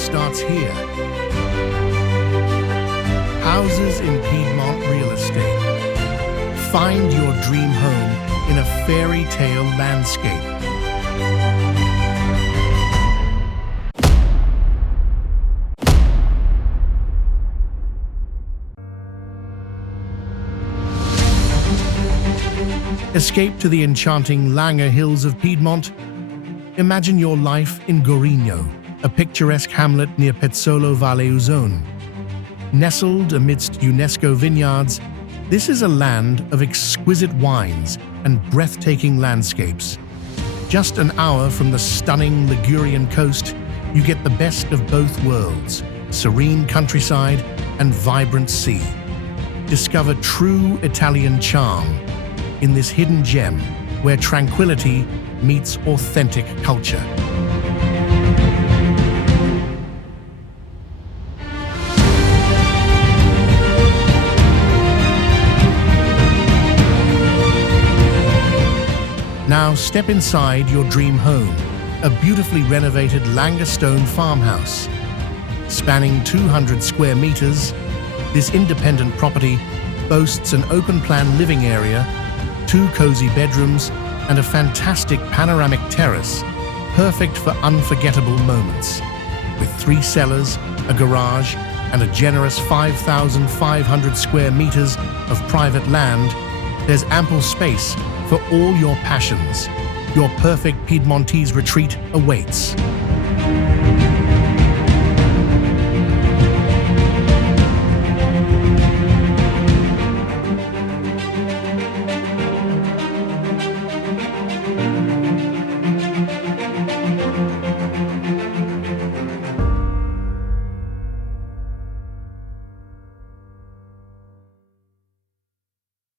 starts here. Houses in Piedmont real estate. Find your dream home in a fairy tale landscape. Escape to the enchanting Langa hills of Piedmont. Imagine your life in Gorrino, a picturesque hamlet near Pezzolo Valle Uzzone. Nestled amidst UNESCO vineyards, this is a land of exquisite wines and breathtaking landscapes. Just an hour from the stunning Ligurian Coast, you get the best of both worlds, serene countryside and vibrant sea. Discover true Italian charm in this hidden gem where tranquility meets authentic culture. Now step inside your dream home, a beautifully renovated Langa stone farmhouse. Spanning 200 square meters, this independent property boasts an open-plan living area, 2 cozy bedrooms, and a fantastic panoramic terrace, perfect for unforgettable moments. With 3 cellars, a garage, and a generous 5,500 square meters of private land, there's ample space for all your passions. Your perfect Piedmontese retreat awaits.